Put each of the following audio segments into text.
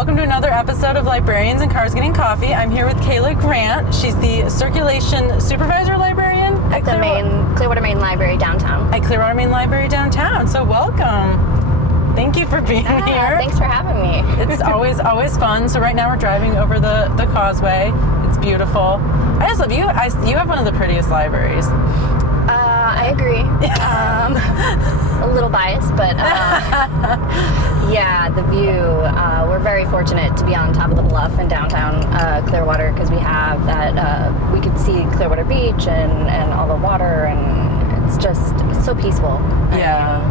welcome to another episode of Librarians and Cars Getting Coffee. I'm here with Kayla Grant. She's the Circulation Supervisor Librarian at the Clearwater Main Library downtown. At Clearwater Main Library downtown. So welcome. Thank you for being here. Thanks for having me. It's always fun. So right now we're driving over the causeway. It's beautiful. I just love you. You have one of the prettiest libraries. I agree. A little biased, but yeah, the view. We're very fortunate to be on top of the bluff in downtown Clearwater because we have that. We could see Clearwater Beach and all the water, and it's so peaceful. Yeah.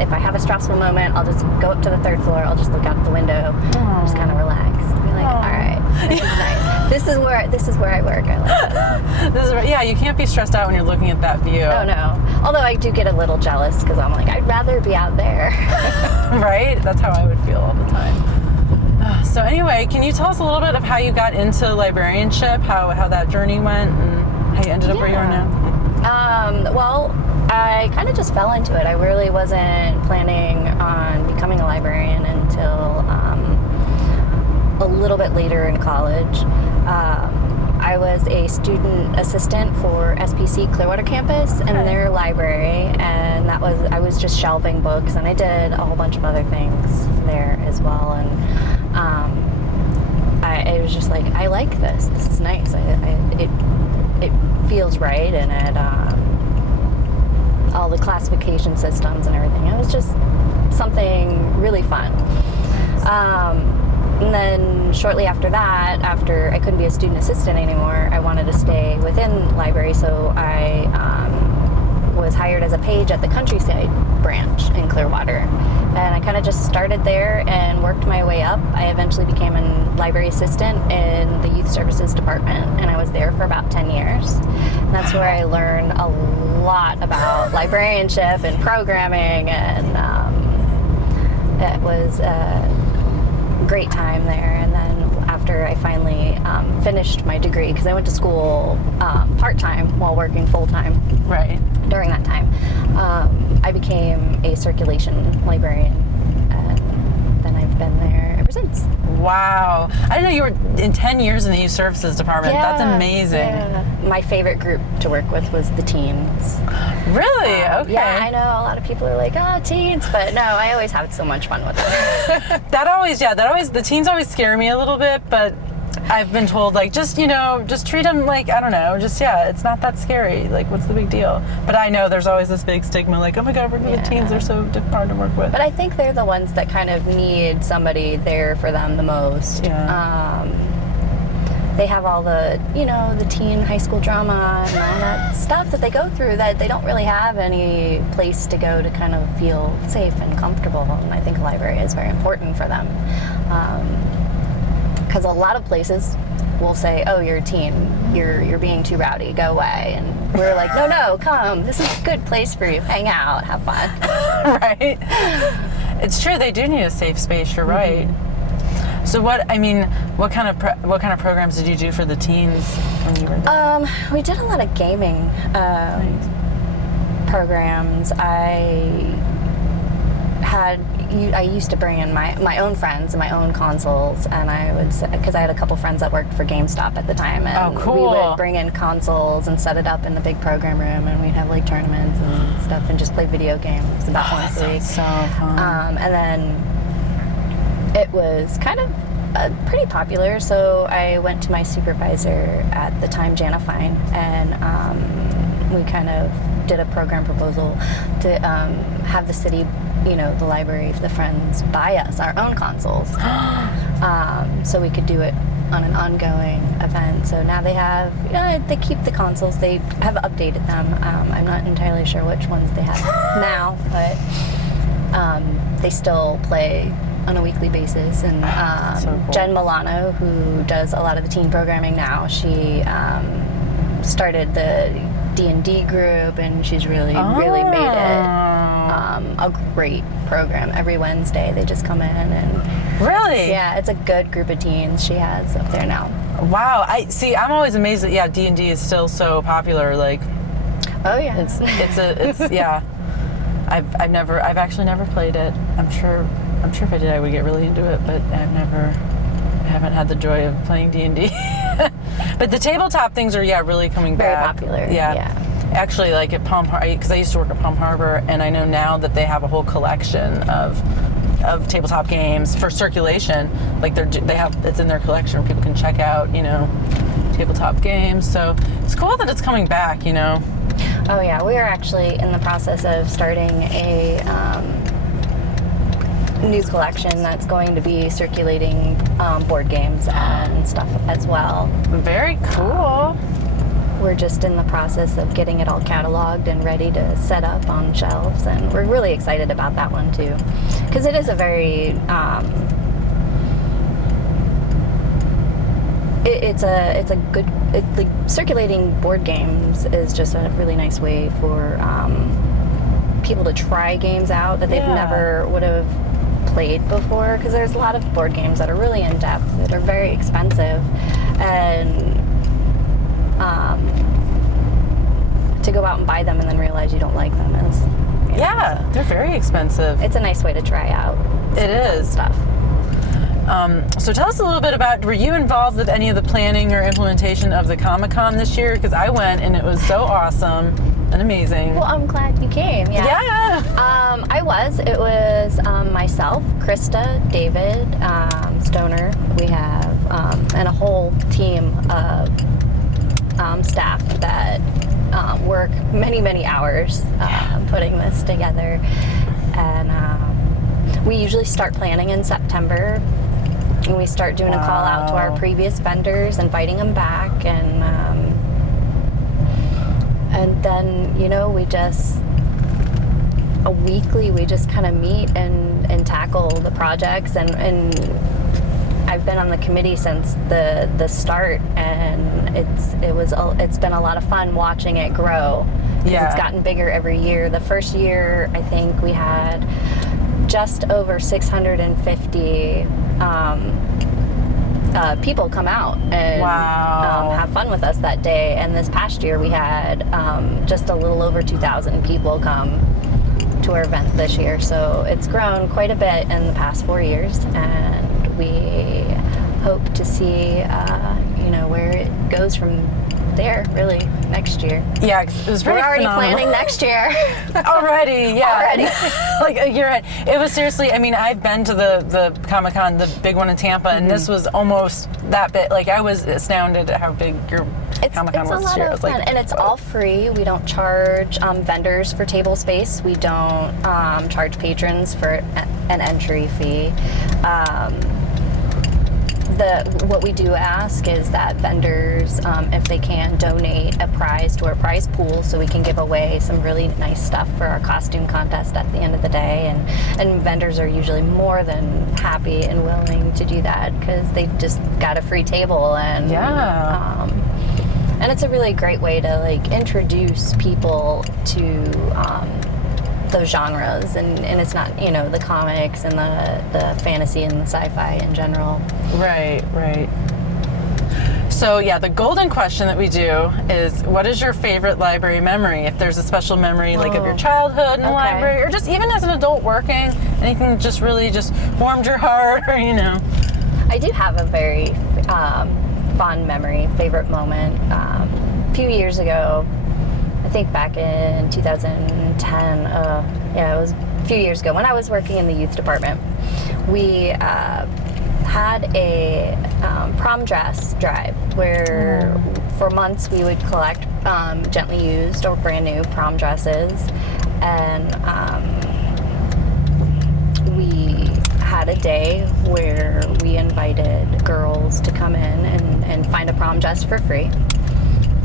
If I have a stressful moment, I'll just go up to the third floor. I'll just look out the window, just kind of relax. Be like, all right, this is nice. This is where I work. I like this. Yeah, you can't be stressed out when you're looking at that view. Oh no. Although I do get a little jealous because I'm like, I'd rather be out there. Right? That's how I would feel all the time. So anyway, can you tell us a little bit of how you got into librarianship, how that journey went, and how you ended up where you are now? Well, I kind of just fell into it. I really wasn't planning on becoming a librarian until a little bit later in college. I was a student assistant for SPC Clearwater campus in their library, and I was just shelving books, and I did a whole bunch of other things there as well. And I was just like, I like this. This is nice. It feels right, and it all the classification systems and everything. It was just something really fun. And then shortly after that, after I couldn't be a student assistant anymore, I wanted to stay within library, so I was hired as a page at the Countryside branch in Clearwater. And I kind of just started there and worked my way up. I eventually became a library assistant in the youth services department, and I was there for about 10 years. And that's where I learned a lot about librarianship and programming, and it was great time there. And then after I finally finished my degree, because I went to school part-time while working full-time during that time, I became a circulation librarian, and then I've been there ever since. Wow. I didn't know you were in 10 years in the youth services department. Yeah, that's amazing. Yeah. My favorite group to work with was the teens. Really? Okay. Yeah, I know a lot of people are like, teens, but no, I always have so much fun with them. The teens always scare me a little bit, but I've been told, like, just treat them like, I don't know, it's not that scary. Like, what's the big deal? But I know there's always this big stigma, like, oh my God, working with teens, they're so hard to work with. But I think they're the ones that kind of need somebody there for them the most. Yeah. They have all the, the teen high school drama and all that stuff that they go through that they don't really have any place to go to kind of feel safe and comfortable. And I think a library is very important for them. Because a lot of places will say, oh, you're a teen, you're being too rowdy, go away. And we're like, no, come, this is a good place for you, hang out, have fun. Right? It's true, they do need a safe space, you're right. So what kind of programs did you do for the teens when you were there? We did a lot of gaming programs. I used to bring in my own friends and my own consoles, and I would, because I had a couple friends that worked for GameStop at the time, and we would bring in consoles and set it up in the big program room, and we'd have like tournaments and stuff and just play video games about once a week. So fun. And then it was kind of pretty popular, so I went to my supervisor at the time, Jana Fine, and we kind of did a program proposal to have the city, the library, the Friends, buy us our own consoles, so we could do it on an ongoing event. So now they have, they keep the consoles. They have updated them. I'm not entirely sure which ones they have now, but they still play on a weekly basis. And so cool. Jen Milano, who does a lot of the teen programming now, she started the D&D group, and she's really made it a great program. Every Wednesday they just come in and really, it's a good group of teens she has up there now. Wow. I'm always amazed that D&D is still so popular. Like, oh yeah, it's yeah. I've actually never played it. I'm sure I'm sure if I did, I would get really into it, but I haven't had the joy of playing D&D. But the tabletop things are, really coming Very back. popular. Yeah. Actually, like at Palm Harbor, because I used to work at Palm Harbor, and I know now that they have a whole collection of tabletop games for circulation. Like it's in their collection where people can check out, tabletop games. So it's cool that it's coming back, Oh yeah, we are actually in the process of starting a new collection that's going to be circulating board games and stuff as well. Very cool. We're just in the process of getting it all cataloged and ready to set up on shelves, and we're really excited about that one too, because it is a very like circulating board games is just a really nice way for people to try games out that they've never would have played before, because there's a lot of board games that are really in depth that are very expensive, and to go out and buy them and then realize you don't like them is they're very expensive. It's a nice way to try out It is stuff. So tell us a little bit about, were you involved with any of the planning or implementation of the Comic-Con this year? Because I went and it was so awesome and amazing. Well, I'm glad you came. Yeah. I was. It was myself, Krista, David, Stoner. We have and a whole team of staff that work many hours putting this together, and we usually start planning in September, and we start doing a call out to our previous vendors, inviting them back, and then we just we just kind of meet and tackle the projects, and I've been on the committee since the start, and it's been a lot of fun watching it grow. It's gotten bigger every year. The first year, I think we had just over 650 people come out and have fun with us that day. And this past year, we had just a little over 2,000 people come to our event this year. So it's grown quite a bit in the past 4 years, and we hope to see, where it goes from there, really, next year. Yeah, it was pretty We're already phenomenal. planning next year. Already, yeah. Already. Like a year ahead. It was seriously, I mean, I've been to the Comic-Con, the big one in Tampa, and this was almost that big. Like, I was astounded at how big your Comic-Con was this year. It's a lot of fun, and it's all free. We don't charge vendors for table space. We don't charge patrons for an entry fee. What we do ask is that vendors, if they can, donate a prize to our prize pool so we can give away some really nice stuff for our costume contest at the end of the day. And vendors are usually more than happy and willing to do that because they've just got a free table. And and it's a really great way to introduce people to those genres, and it's not the comics and the fantasy and the sci-fi in general. Right. So the golden question that we do is, what is your favorite library memory? If there's a special memory of your childhood in the library, or just even as an adult working, anything that just really just warmed your heart, or I do have a very fond memory, favorite moment. A few years ago, I think back in 2010, it was a few years ago, when I was working in the youth department, we had a prom dress drive where for months we would collect gently used or brand new prom dresses, and we had a day where we invited girls to come in and find a prom dress for free.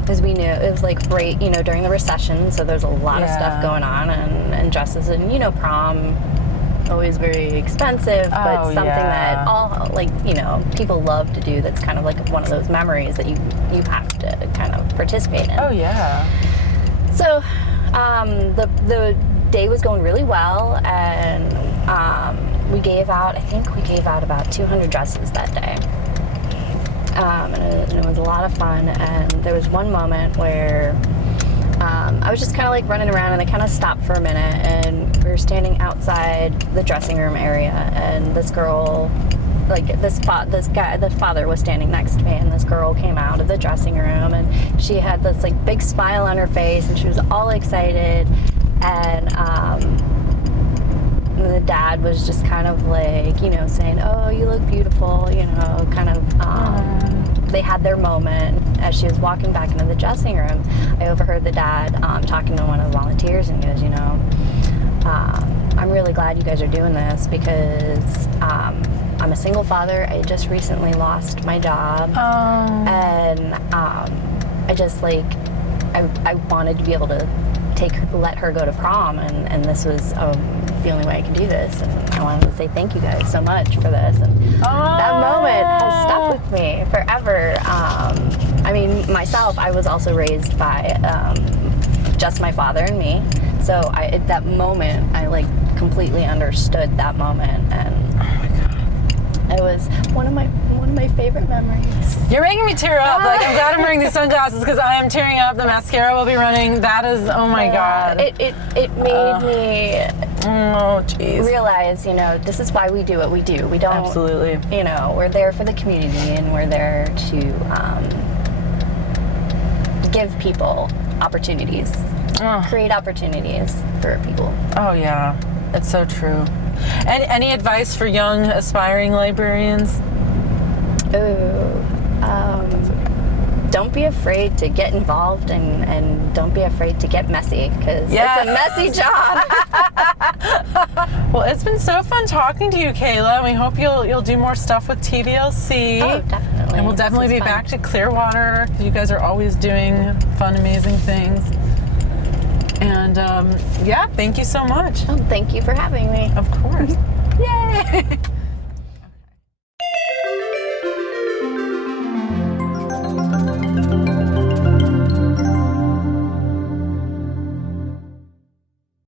Because we knew it was right, during the recession, so there's a lot of stuff going on, and dresses, and prom, always very expensive, but something that all people love to do. That's kind of one of those memories that you have to kind of participate in. Oh yeah. So the day was going really well, and we gave out about 200 dresses that day. And it was a lot of fun, and there was one moment where I was just kind of like running around, and I kind of stopped for a minute, and we were standing outside the dressing room area, and this girl, like the father was standing next to me, and this girl came out of the dressing room, and she had this like big smile on her face, and she was all excited, and the dad was just kind of like, you know, saying, "Oh, you look beautiful," you know, kind of. They had their moment. As she was walking back into the dressing room, I overheard the dad talking to one of the volunteers, and he goes, "You know, I'm really glad you guys are doing this because I'm a single father. I just recently lost my job, and I just like I wanted to be able to let her go to prom, and this was the only way I could do this, and I wanted to say thank you guys so much for this." And that moment has stuck with me forever. I mean, myself, I was also raised by just my father and me, so at that moment, I like completely understood that moment, and it was one of my favorite memories. You're making me tear up. Like, I'm glad I'm wearing these sunglasses because I am tearing up. The mascara will be running. That is, oh my God. It made me realize, you know, this is why we do what we do. We don't, absolutely, you know, we're there for the community, and we're there to give people opportunities, create opportunities for people. Oh yeah, it's so true. And any advice for young aspiring librarians? Don't be afraid to get involved, and don't be afraid to get messy, because it's a messy job. Well, it's been so fun talking to you, Kayla. We hope you'll do more stuff with TVLC. Oh, definitely. And we'll definitely be back to Clearwater, because you guys are always doing fun, amazing things. And yeah, thank you so much. Oh, thank you for having me. Of course. Yay!